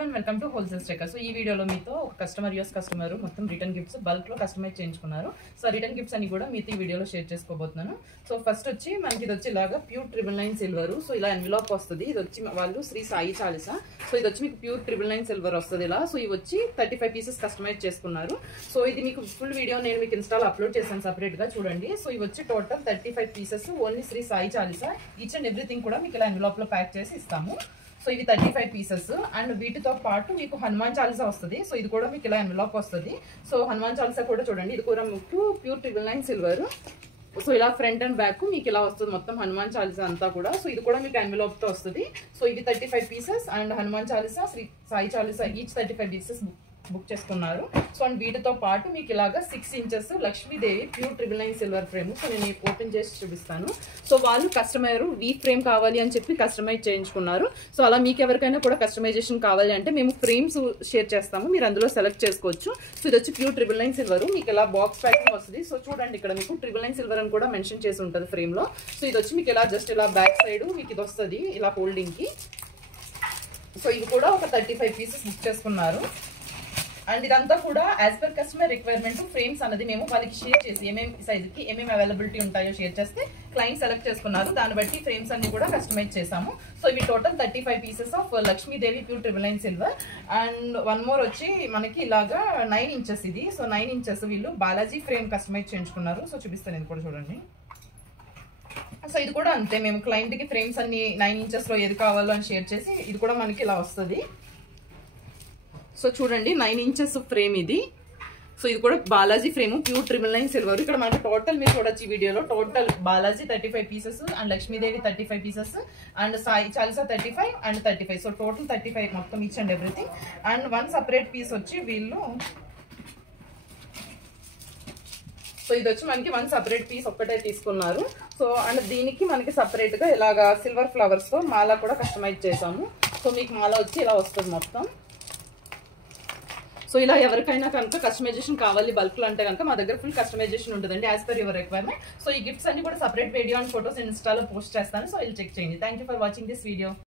everyone, welcome to Wholesale Sticker. So, this video lo meeto customer US customer మొత్తం return gifts bulk లో customise చేయించుకున్నారు. So return gifts అని కూడా మీతో ఈ వీడియోలో షేర్ చేసుకోబోతున్నాను. సో ఫస్ట్ వచ్చి మనకి ఇది వచ్చి ఇలాగా ప్యూర్ 999 సిల్వర్. సో ఇలా ఎన్వెలప్ వస్తుంది. ఇది వచ్చి వాళ్ళు శ్రీ సాయి చాలీసా. సో ఇది వచ్చి మీకు ప్యూర్ 999 సిల్వర్ వస్తుంది ఇలా. సో ఇవి వచ్చి 35 పీసెస్ కస్టమైజ్ చేసుకున్నారు. సో ఇది మీకు ఫుల్ వీడియో నేను మీకు ఇన్స్టాలో అప్లోడ్ చేశాను సెపరేట్ గా చూడండి. సో ఇవి వచ్చి total 35 pieces only Shri Sai Chalisa. Each and everything కూడా మీకు ఇలా ఎన్వెలప్ లో ప్యాక్ చేసి ఇస్తాము. సో ఇవి 35 పీసెస్ అండ్ వీటితో పాటు మీకు హనుమాన్ చాలీసా వస్తుంది. సో ఇది కూడా మీకు ఇలా ఎన్వెలప్ వస్తుంది. సో హనుమాన్ చాలీసా కూడా చూడండి, ఇది కూడా మీకు ప్యూర్ 999 సిల్వర్. సో ఇలా ఫ్రంట్ అండ్ బ్యాక్ మీకు ఇలా వస్తుంది మొత్తం హనుమాన్ చాలీసా అంతా కూడా. సో ఇది కూడా మీకు ఎన్వెలప్ తో వస్తుంది. సో ఇవి 35 pieces and Hanuman Chalisa Shri Sai Chalisa each 35 pieces book చేసుకున్నారు. సో అండ్ వీటితో పాటు మీకు ఇలాగా 6 inches Lakshmidevi pure 999 silver frame. So నేను ఓపెన్ చేసి చూపిస్తాను. సో వాళ్ళు కస్టమర్ వీ ఫ్రేమ్ కావాలి అని చెప్పి కస్టమైజ్ చేయించుకున్నారు. సో అలా మీకు ఎవరికైనా కూడా కస్టమైజేషన్ కావాలి అంటే మేము ఫ్రేమ్స్ షేర్ చేస్తాము, మీరు అందులో సెలెక్ట్ చేసుకోవచ్చు. సో ఇది వచ్చి ప్యూర్ 999 సిల్వర్. మీకు ఇలా బాక్స్ ప్యాకింగ్ వస్తుంది. సో చూడండి ఇక్కడ మీకు 999 సిల్వర్ అని కూడా మెన్షన్ చేసి ఉంటుంది ఫ్రేమ్ లో. సో ఇది వచ్చి మీకు ఇలా జస్ట్ ఇలా బ్యాక్ సైడ్ మీకు ఇది వస్తుంది ఇలా హోల్డింగ్ కి. సో ఇది కూడా ఒక 35 పీసెస్ బుక్ చేసుకున్నారు. అండ్ ఇదంతా కూడా as per customer requirement frames అన్నది మేము వాళ్ళకి షేర్ చేసి ఏమేమి సైజుకి ఏమేమి అవైలబిలిటీ ఉంటాయో షేర్ చేస్తే క్లయింట్ సెలెక్ట్ చేసుకున్నారు. దాన్ని బట్టి ఫ్రేమ్స్ అన్ని కూడా కస్టమైజ్ చేసాము. సో ఇవి total 35 pieces of Lakshmidevi pure 999 silver. And one more వచ్చి మనకి ఇలాగా 9 ఇంచెస్ ఇది. సో 9 ఇంచెస్ వీళ్ళు బాలాజీ ఫ్రేమ్ కస్టమైజ్ చేయించుకున్నారు. సో చూపిస్తాను ఇది కూడా చూడండి. సో ఇది కూడా అంతే, మేము క్లయింట్ కి ఫ్రేమ్స్ అన్ని 9 ఇంచెస్ లో ఏది కావాలో అని షేర్ చేసి ఇది కూడా మనకి ఇలా వస్తుంది. సో చూడండి 9 ఇంచెస్ ఫ్రేమ్ ఇది. సో ఇది కూడా బాలాజీ ఫ్రేమ్ ప్యూర్ 999 సిల్వర్. ఇక్కడ మనకి టోటల్ మీరు చూడొచ్చు ఈ వీడియోలో total Balaji 35 pieces and Lakshmidevi 35 pieces and Sai Chalisa 35 and 35. So total 35 మొత్తం each and everything. And one separate piece వచ్చి వీళ్ళు, సో ఇది వచ్చి మనకి వన్ సపరేట్ పీస్ ఒక్కటే తీసుకున్నారు. సో అండ్ దీనికి మనకి సపరేట్ గా ఇలాగా సిల్వర్ ఫ్లవర్స్ తో మాల కూడా కస్టమైజ్ చేసాము. సో మీకు మాల వచ్చి ఇలా వస్తుంది మొత్తం. సో ఇలా ఎవరికైనా కనుక కస్టమైజేషన్ కావాలి బల్క్ లో అంటే కనుక మా దగ్గర ఫుల్ కస్టమైజేషన్ ఉంటుందండి as per your requirement. So ఈ గిఫ్ట్స్ అన్ని కూడా సపరేట్ వీడియో అండ్ ఫోటోస్ ఇన్స్టాలో పోస్ట్ చేస్తాను. సో ఇలా చెక్ చేయండి. Thank you for watching this video.